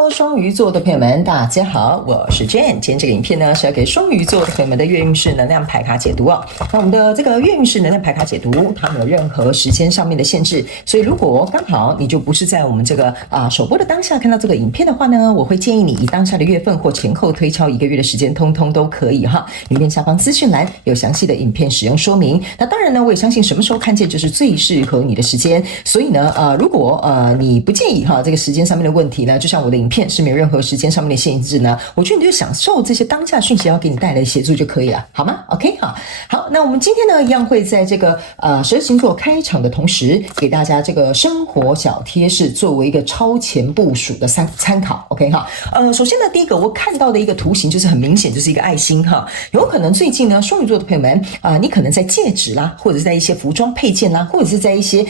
Hello， 雙魚座的朋友們，大家好，我是 Jane。今天這個影片呢是要給雙魚座的朋友們的月運勢能量牌卡解讀哦。那我們的這個月運勢能量牌卡解讀，它沒有任何時間上面的限制，所以如果剛好你就不是在我們這個首播的當下看到這個影片的話呢，我會建議你以當下的月份或前後推敲1個月的時間，通通都可以哈。影片下方資訊欄有詳細的影片使用說明。那當然呢，我也相信什麼時候看見就是最適合你的時間。所以呢，如果你不介意哈這個時間上面的問題呢，就像我的影片是沒有任何時間上面的限制呢，我覺得你就享受這些當下訊息要給你帶來的協助就可以了，好嗎 ？OK 好，那我們今天呢一樣會在這個12星座開場的同時，給大家這個生活小貼士作為一個超前部署的參考 ，OK 哈。首先呢，第一個我看到的一個圖形就是很明顯就是一個愛心哈，有可能最近呢雙魚座的朋友們你可能在戒指啦，或者是在一些服裝配件啦，或者是在一些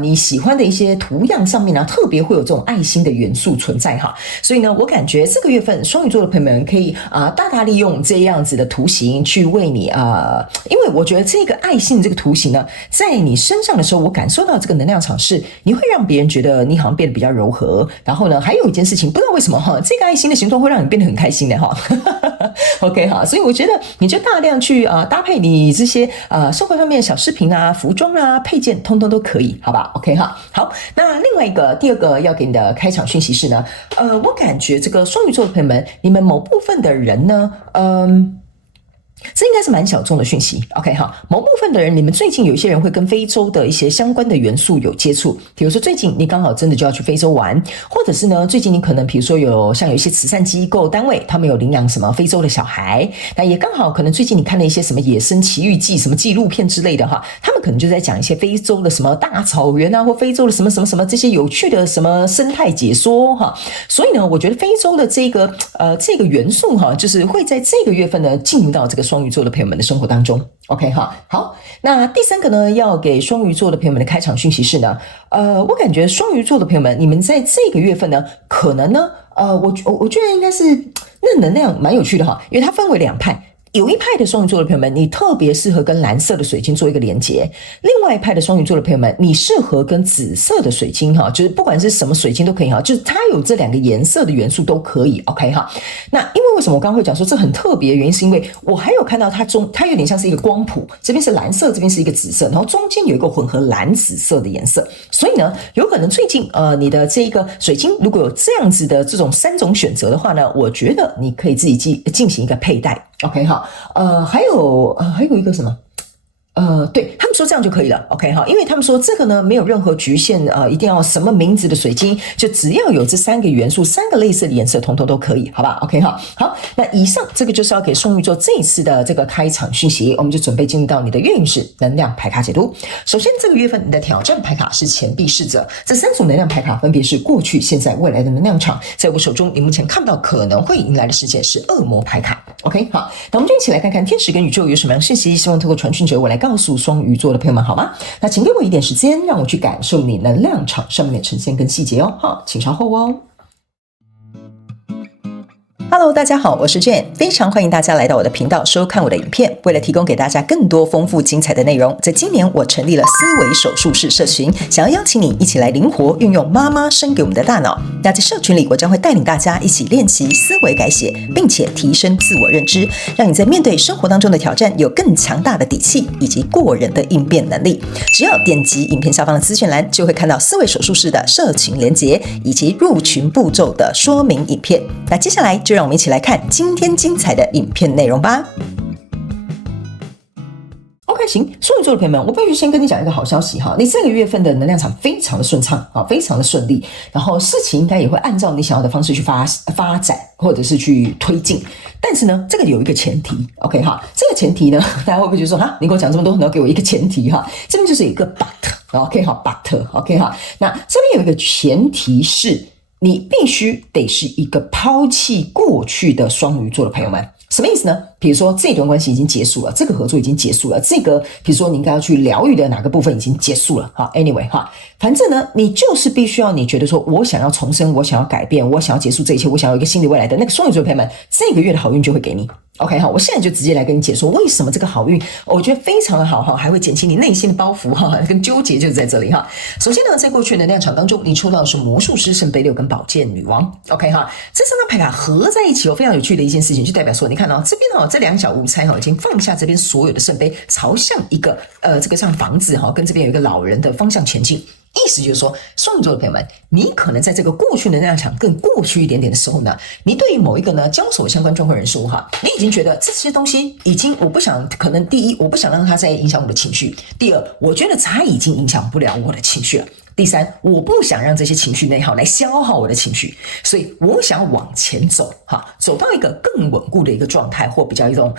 你喜歡的一些圖樣上面呢，特別會有这種愛心的元素存在哈。所以呢，我感覺這個月份雙魚座的朋友們可以大大利用這樣子的圖形去為你因為我覺得這個愛心這個圖形呢，在你身上的時候，我感受到這個能量場是你會讓別人覺得你好像變得比較柔和。然後呢，還有一件事情，不知道為什麼哈，這個愛心的形狀會讓你變得很開心的哈。OK 哈，所以我覺得你就大量去搭配你這些生活上面的小飾品啊、服裝啊、配件，通通都可以，好吧 ？OK 哈，好，那另外一個第二個要給你的開場訊息是呢，我感覺這個雙魚座的朋友們，你們某部分的人呢，這應該是蠻小眾的訊息 ，OK 哈。某部分的人，你們最近有一些人會跟非洲的一些相關的元素有接觸，比如說最近你剛好真的就要去非洲玩，或者是呢，最近你可能比如說有一些慈善機構單位，他們有領養什麼非洲的小孩，那也剛好可能最近你看了一些什麼野生奇遇記、什麼紀錄片之類的哈，他們可能就在講一些非洲的什麼大草原啊，或非洲的什麼什麼什麼這些有趣的什麼生態解說哈。所以呢，我覺得非洲的這個元素哈，就是會在這個月份呢進入到這個雙魚座的朋友們的生活當中 ，OK 哈，好，那第三個呢，要給雙魚座的朋友們的開場訊息是呢，我感覺雙魚座的朋友們，你們在這個月份呢，可能呢，我覺得應該是那能量蠻有趣的哈，因為它分為兩派。有一派的雙魚座的朋友們，你特別適合跟藍色的水晶做一個連結；另外一派的雙魚座的朋友們，你適合跟紫色的水晶哈，就是不管是什麼水晶都可以哈，就是它有這兩個顏色的元素都可以 ，OK 哈。那因為什麼我剛剛會講說這很特別的原因，是因為我還有看到它有點像是一個光譜，這邊是藍色，這邊是一個紫色，然後中間有一個混合藍紫色的顏色，所以呢，有可能最近你的這個水晶如果有這樣子的這種3種選擇的話呢，我覺得你可以自己進行一個佩戴。OK 哈，還有一個什麼？對，他們說這樣就可以了 ，OK 哈，因為他們說這個呢沒有任何局限，一定要什麼名字的水晶，就只要有這3個元素，3個類似的顏色，統統都可以，好吧 ？OK 哈，好，那以上這個就是要給雙魚座這一次的這個開場訊息，我們就準備進入到你的月運勢能量牌卡解讀。首先，這個月份你的挑戰牌卡是錢幣侍者，這3組能量牌卡分別是過去、現在、未來的能量場。在我手中，你目前看到可能會迎來的世界是惡魔牌卡。OK， 好，那我們就一起來看看天使跟宇宙有什麼樣的訊息，希望透過傳訊者我來告訴雙魚座的朋友們，好嗎？那請給我一點時間，讓我去感受你能量場上面的呈現跟細節哦。好，請稍後哦。Hello， 大家好，我是 Jane， 非常歡迎大家來到我的頻道收看我的影片。為了提供給大家更多豐富精彩的內容，在今年我成立了思維手術室社群，想要邀請你一起來靈活運用媽媽生給我們的大腦。那在社群裡，我將會帶領大家一起練習思維改寫，並且提升自我認知，讓你在面對生活當中的挑戰有更強大的底氣以及過人的應變能力。只要點擊影片下方的資訊欄，就會看到思維手術室的社群連結以及入群步驟的說明影片。那接下來就讓我們一起來看今天精彩的影片內容吧。OK， 行，雙魚座的朋友們，我必須先跟你講一個好消息哈，你這個月份的能量場非常的順暢啊，非常的順利，然後事情應該也會按照你想要的方式去發展，或者是去推進。但是呢，這個有一個前提 ，OK 哈，這個前提呢，大家會不會覺得說哈，你給我講這麼多，你要給我一個前提哈？這邊就是有一個 but，OK 哈 ，but，OK 哈，那這邊有一個前提是，你必須得是一個拋棄過去的雙魚座的朋友們。什麼意思呢？比如說這段關係已經結束了，這個合作已經結束了，這個比如說你應該要去療癒的哪個部分已經結束了哈。Anyway 哈，反正呢，你就是必須要你覺得說我想要重生，我想要改變，我想要結束這一切，我想要有一個新的未來的那個雙魚座的朋友們，這個月的好運就會給你。OK 好，我現在就直接來跟你解說為什麼這個好運，我覺得非常的好哈，還會減輕你內心的包袱哈，跟糾結就是在這裡哈。首先呢，在過去的能量場當中，你抽到的是魔術師、聖杯六跟寶劍女王。OK 哈，這三張牌卡合在一起非常有趣的一件事情，就代表說，你看哦，這邊這兩小無猜已經放下這邊所有的聖杯，朝向一個這個像房子跟這邊有一個老人的方向前進。意思就是說，雙魚座的朋友們，你可能在這個過去的能量場更過去一點點的時候呢，你對於某一個呢交手相關狀況人事物你已經覺得這些東西已經，我不想，可能第一，我不想讓它再影響我的情緒；第二，我覺得它已經影響不了我的情緒了。第三，我不想讓這些情緒內耗來消耗我的情緒，所以我想要往前走走到一個更穩固的一個狀態，或比較一種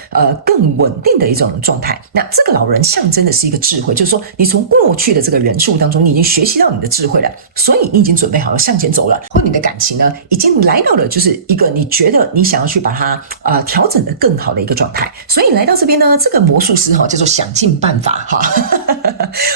更穩定的一種狀態。那這個老人象徵的是一個智慧，就是說你從過去的這個人數當中，你已經學習到你的智慧了，所以你已經準備好了向前走了，或你的感情呢已經來到了就是一個你覺得你想要去把它調整的更好的一個狀態。所以來到這邊呢，這個魔術師叫做想盡辦法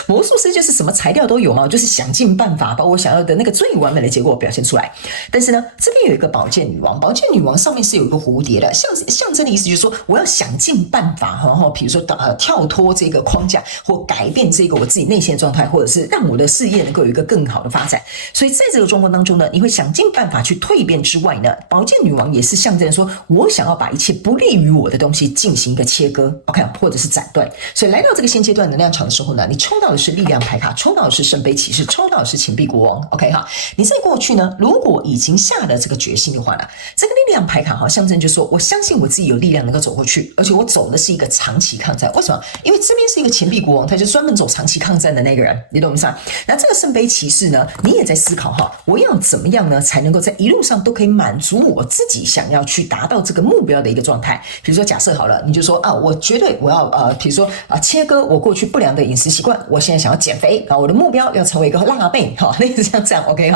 魔術師就是什麼材料都有嘛，就是想盡辦法把我想要的那個最完美的結果表現出來。但是呢，這邊有一個寶劍女王，寶劍女王上面是有一個蝴蝶的，象徵的意思就是說，我要想盡辦法比如說跳脫這個框架，或改變這個我自己內心的狀態，或者是讓我的事業能夠有一個更好的發展。所以在這個狀況當中呢，你會想盡辦法去蛻變之外呢，寶劍女王也是象徵說，我想要把一切不利於我的東西進行一個切割 ，OK， 或者是斬斷。所以來到這個現階段能量場的時候呢，你抽到的是力量牌卡，抽到的是聖杯騎士，抽到的是錢幣國王 ，OK 哈。你在過去呢，如果已經下了這個決心的話呢，這個力量牌卡象徵就是說，我相信我自己有力量能夠走過去，而且我走的是一個長期抗戰。為什麼？因為這邊是一個錢幣國王，他就專門走長期抗戰的那個人，你懂我意思嗎？那這個聖杯騎士呢，你也在思考我要怎麼樣呢，才能夠在一路上都可以滿足我自己想要去達到這個目標的一個狀態。比如說假設好了，你就說我絕對我要比如說切割我過去不良的飲食習慣，我現在想要減肥我的目標要成為一個辣妹類似像這樣 OK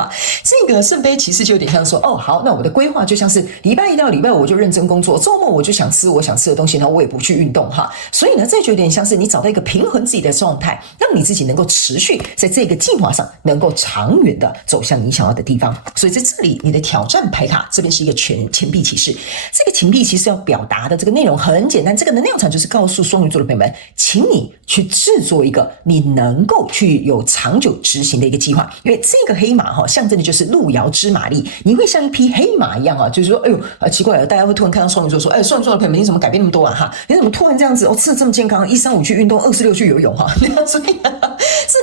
這個聖杯騎士就有點像說好，那我的規劃就像是禮拜一到禮拜五我就認真工作，週末我就想吃我想吃的東西，然後我也不去運動所以呢，這就有點像是你找到一個平衡自己的狀態，讓你自己能夠持續在這個計劃上能夠長遠的走向你想要的地方。所以在這裡，你的挑戰牌卡這邊是一個錢幣騎士，這個錢幣騎士要表達的這個內容很簡單，這個能量場就是告訴雙魚座的朋友們，請你去制作一個你能夠去有長久執行的一個計劃。因為這個黑馬象徵的就是路遙知馬力，你會像一匹黑馬一樣就是說奇怪了，大家會突然看到雙魚座說雙魚座的朋友們，你怎麼改變那麼多你怎麼突然這樣子吃得這麼健康，135去運動，26去游泳所以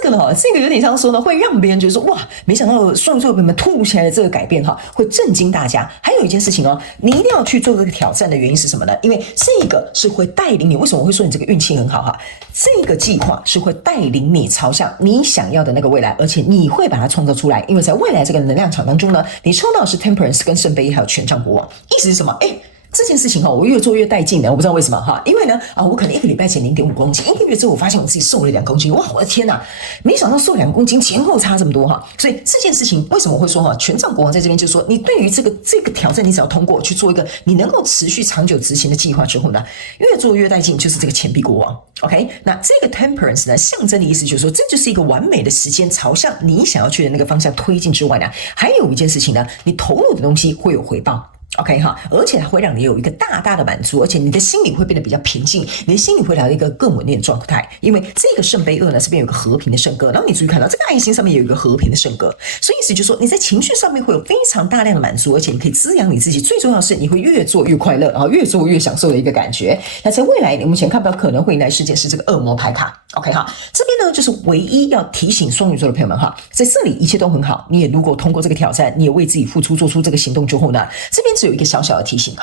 這個有點像說呢，會讓別人覺得說哇，沒想到雙魚座的朋友們突如其來的這個改變會震驚大家。還有一件事情你一定要去做這個挑戰的原因是什麼呢？因為這個是會帶領你，為什麼我會說你這個運氣很好這個計劃是會帶領你朝向你想要的那個未來，而且你會把它創造出來。因為在未來這個能量場當中呢，你抽到的是 Temperance 跟聖杯還有權杖國王，意思是什麼？這件事情我越做越帶勁了，我不知道為什麼因為呢我可能1個禮拜前0.5公斤，1個月之後我發現我自己瘦了2公斤，哇，我的天哪，沒想到瘦2公斤前後差這麼多所以這件事情為什麼我會說權杖國王在這邊就是說，你對於這個挑戰，你只要通過去做一個你能夠持續長久執行的計劃之後呢，越做越帶勁，就是這個錢幣國王 OK。 那這個 Temperance 呢，象徵的意思就是說，這就是一個完美的時間朝向你想要去的那個方向推進之外呢，還有一件事情呢，你投入的東西會有回報OK 而且它會讓你有一個大大的滿足，而且你的心裡會變得比較平靜，你的心裡會來到一個更穩定的狀態。因為這個聖杯2呢，這邊有個和平的聖歌，然後你注意看到這個愛心上面有一個和平的聖歌，所以意思就是說你在情緒上面會有非常大量的滿足，而且你可以滋養你自己，最重要的是你會越做越快樂，越做越享受的一個感覺。那在未來你目前看不到可能會迎來事件是這個惡魔牌卡 OK 這邊呢就是唯一要提醒雙魚座的朋友們在這裡一切都很好，你也如果通過這個挑戰，你也為自己付出做出這個行動之後呢，這邊只有一個小小的提醒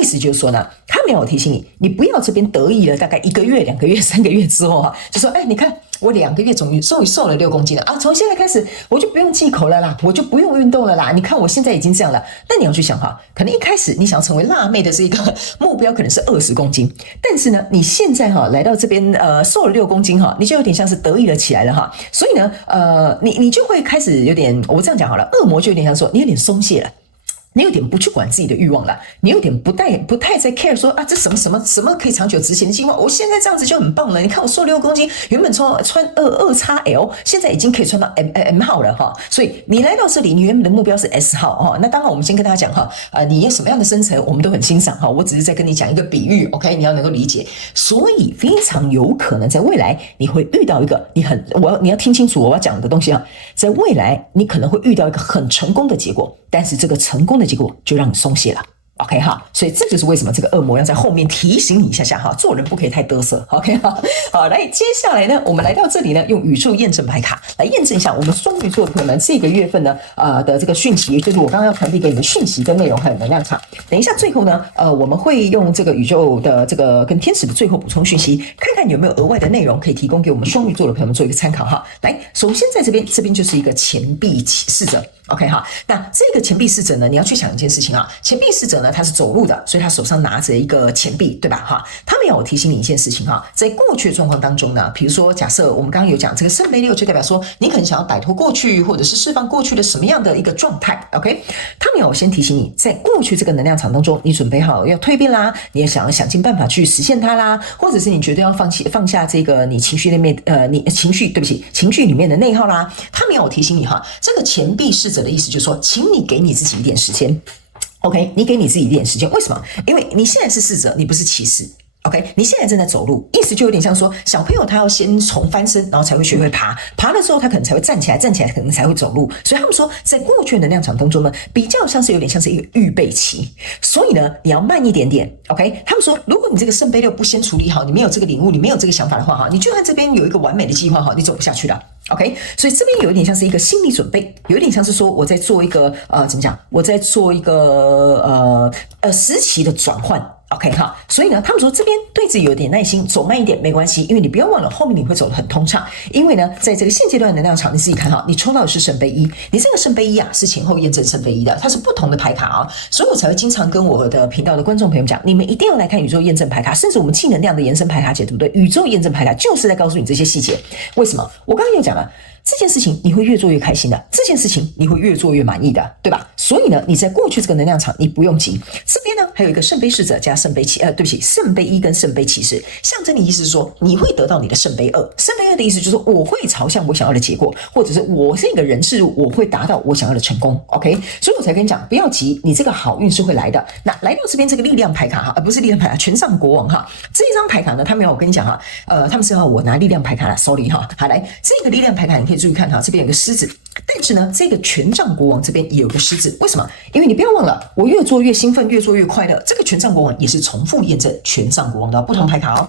意思就是說呢，他沒有提醒你，你不要這邊得意了大概1個月、2個月、3個月之後就說你看我2個月終於瘦了6公斤了從現在開始我就不用忌口了啦，我就不用運動了啦，你看我現在已經這樣了。那你要去想可能一開始你想要成為辣妹的這個目標可能是20公斤，但是呢你現在來到這邊瘦了6公斤你就有點像是得意了起來了所以呢你就會開始有點，我這樣講好了，惡魔就有點像說你有點鬆懈了，你有點不去管自己的慾望了，你有點不太在 care 說啊，這什麼可以長久執行的計劃？我現在這樣子就很棒了。你看我瘦6公斤，原本穿2XL，現在已經可以穿到 M 號了哈。所以你來到這裡，你原本的目標是 S 號哈。那當然，我們先跟大家講哈，你有什麼樣的身材，我們都很欣賞哈。我只是在跟你講一個比喻 ，OK， 你要能夠理解。所以非常有可能在未來你會遇到一個你要聽清楚我要講的東西啊，在未來你可能會遇到一個很成功的結果，但是這個成功的結果就讓你鬆懈了。OK 哈，所以這就是為什麼這個惡魔要在後面提醒你一下哈，做人不可以太嘚瑟。OK 哈，好，來接下來呢，我們來到這裡呢，用宇宙驗證牌卡來驗證一下我們雙魚座的朋友們這個月份呢的這個訊息，就是我剛剛要傳遞給你的訊息跟內容還有能量場。等一下最後呢，我們會用這個宇宙的這個跟天使的最後補充訊息，看看有沒有額外的內容可以提供給我們雙魚座的朋友們做一個參考哈。來，首先在這邊就是一個錢幣騎士者。OK 哈，那這個錢幣侍者呢，你要去想一件事情啊，錢幣侍者呢，他是走路的，所以他手上拿着一個錢幣，對吧？哈，他們要我提醒你一件事情哈，在過去的狀況當中呢，比如說假設我們剛剛有講這個聖杯6，就代表說你可能想要擺脫過去，或者是釋放過去的什麼樣的一個狀態 ？OK， 他們要我先提醒你，在過去這個能量場當中，你準備好要蛻變啦，你也想盡辦法去實現它啦，或者是你覺得要放下這個你情緒裡面情緒裡面的內耗啦，他們要我提醒你哈，這個錢幣侍者的意思就是說，請你給你自己一點時間 ，OK？ 你給你自己一點時間，為什麼？因為你現在是侍者，你不是騎士 ，OK？ 你現在正在走路，意思就有點像說，小朋友他要先從翻身，然後才會學會爬，爬了之後他可能才會站起來，站起來可能才會走路。所以他們說，在過去的能量場當中呢，比較像是有點像是一個預備期，所以呢，你要慢一點點 ，OK？ 他們說，如果你這個聖杯6不先處理好，你沒有這個領悟，你沒有這個想法的話哈，你就算這邊有一個完美的計劃哈，你走不下去了。OK， 所以這邊有一點像是一個心理準備，有一點像是說我在做一個怎麼講？我在做一個時期的轉換。OK 哈，所以呢，他們說這邊對自己有點耐心，走慢一點沒關係，因為你不要忘了後面你會走得很通暢。因為呢，在這個現階段的能量場，你自己看哈，你抽到的是聖杯1，你這個聖杯1啊是前後驗證聖杯1的，它是不同的牌卡啊，所以我才會經常跟我的頻道的觀眾朋友們講，你們一定要來看宇宙驗證牌卡，甚至我們氣能量的延伸牌卡解讀的宇宙驗證牌卡，就是在告訴你這些細節。為什麼？我剛剛有講了。這件事情你會越做越開心的，這件事情你會越做越滿意的，對吧？所以呢，你在過去這個能量場，你不用急。這邊呢，還有一個聖杯侍者加聖杯聖杯1跟聖杯騎士，象徵的意思是說，你會得到你的聖杯2。聖杯2的意思就是說，我會朝向我想要的結果，或者是我這個人事物，我會達到我想要的成功。OK， 所以我才跟你講，不要急，你這個好運是會來的。那來到這邊這個力量牌卡哈，不是力量牌卡，權杖國王哈，這一張牌卡呢，他們要我跟你講哈，他們是要我拿力量牌卡啦 ，sorry 哈，好來，這個力量牌卡你可以注意看哈，這邊有個獅子，但是呢，這個權杖國王這邊也有個獅子，為什麼？因為你不要忘了，我越做越興奮，越做越快樂。這個權杖國王也是重複驗證權杖國王的不同牌卡哦。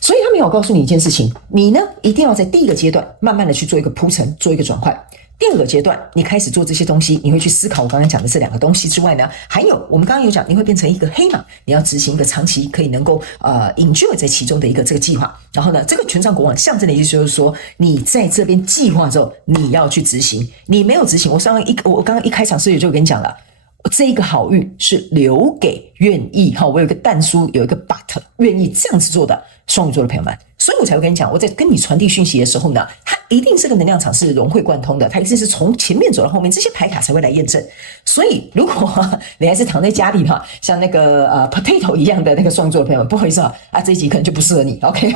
所以他們要告訴你一件事情，你呢一定要在第一個階段慢慢的去做一個鋪陳，做一個轉換。第二個階段，你開始做這些東西，你會去思考我剛才講的這兩個東西之外呢，還有我們剛剛有講，你會變成一個黑馬，你要執行一個長期可以能夠enjoy 在其中的一個這個計劃。然後呢，這個權杖國王象徵的意思就是說，你在這邊計劃之後，你要去執行，你沒有執行，我剛剛一開場是不是就跟你講了，這個好運是留給願意我有一個但書，有一個 but 願意這樣子做的雙魚座的朋友們。所以我才會跟你講，我在跟你傳遞訊息的時候呢，它一定這個能量場是融會貫通的，它一定是從前面走到後面，這些牌卡才會來驗證。所以如果你還是躺在家裡哈，像那個potato 一樣的那個雙魚座的朋友們，不好意思這一集可能就不適合你 ，OK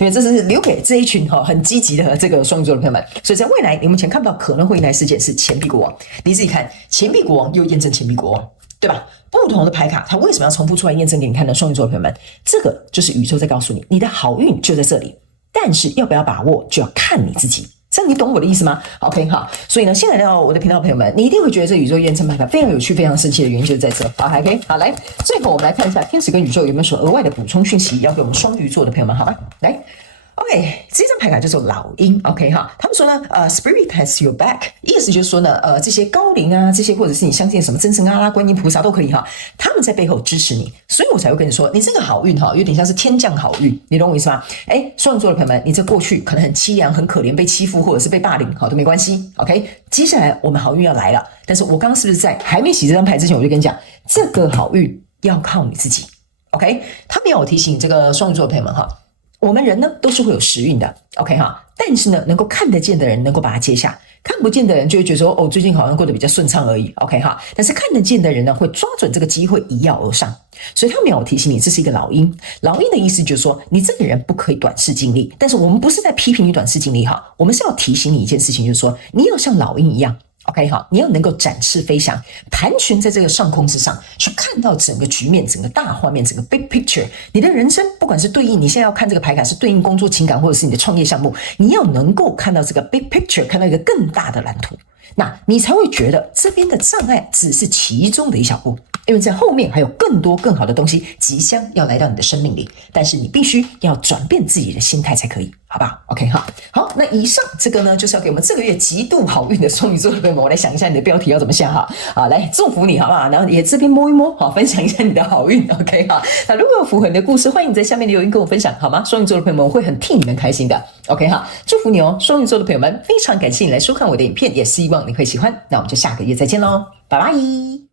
因為這是留給這一群很積極的這個雙魚座的朋友們。所以在未來你們前看不到可能會迎來事件是錢幣國王，你自己看錢幣國王又驗證錢幣國王，對吧？不同的牌卡，它為什麼要重複出來驗證給你看呢？雙魚座的朋友們，這個就是宇宙在告訴你，你的好運就在這裡，但是要不要把握，就要看你自己。這樣你懂我的意思嗎 ？OK 好，所以呢，現在來到我的頻道朋友們，你一定會覺得這宇宙驗證牌卡非常有趣、非常神奇的原因就是在這。好 ，OK 好，來，最後我們來看一下天使跟宇宙有沒有所額外的補充訊息要給我們雙魚座的朋友們，好吧？來。OK， 這張牌卡就是老鷹 ，OK 哈，他們說呢，Spirit has your back， 意思就是說呢，這些高靈啊，這些或者是你相信什麼真神阿拉、觀音菩薩都可以哈，他們在背後支持你，所以我才會跟你說，你這個好運哈，有點像是天降好運，你懂我意思嗎？雙魚座的朋友們，你這過去可能很淒涼、很可憐，被欺負或者是被霸凌，好都沒關係 ，OK， 接下來我們好運要來了，但是我剛剛是不是在還沒洗這張牌之前，我就跟你講，這個好運要靠你自己 ，OK， 他們要我提醒這個雙魚座的朋友們哈。我們人呢都是會有時運的 ，OK 哈，但是呢能夠看得見的人能夠把它接下，看不見的人就會覺得說，哦，最近好像過得比較順暢而已。OK 哈，但是看得見的人呢，會抓準這個機會一躍而上。所以他沒有提醒你，這是一個老鷹。老鷹的意思就是說，你這個人不可以短視近利。但是我們不是在批評你短視近利哈，我們是要提醒你一件事情，就是說你要像老鷹一樣。OK 好，你要能夠展翅飛翔，盤旋在這個上空之上，去看到整個局面、整個大畫面、整個 big picture。你的人生，不管是對應你現在要看這個牌卡，是對應工作、情感，或者是你的創業項目，你要能夠看到這個 big picture，看到一個更大的藍圖，那你才會覺得這邊的障礙只是其中的一小步。因為在後面還有更多更好的東西即將要來到你的生命裡，但是你必須要轉變自己的心態才可以，好不好 ？OK 好，那以上這個呢，就是要給我們這個月極度好運的雙魚座的朋友們，我來想一下你的標題要怎麼下哈，來祝福你好不好？然後也這邊摸一摸，好，分享一下你的好運 ，OK 好。那如果有符合你的故事，歡迎你在下面留言跟我分享，好嗎？雙魚座的朋友們，我會很替你們開心的 ，OK 好，祝福你哦，雙魚座的朋友們，非常感謝你來收看我的影片，也希望你會喜歡。那我們就下個月再見嘍，拜拜。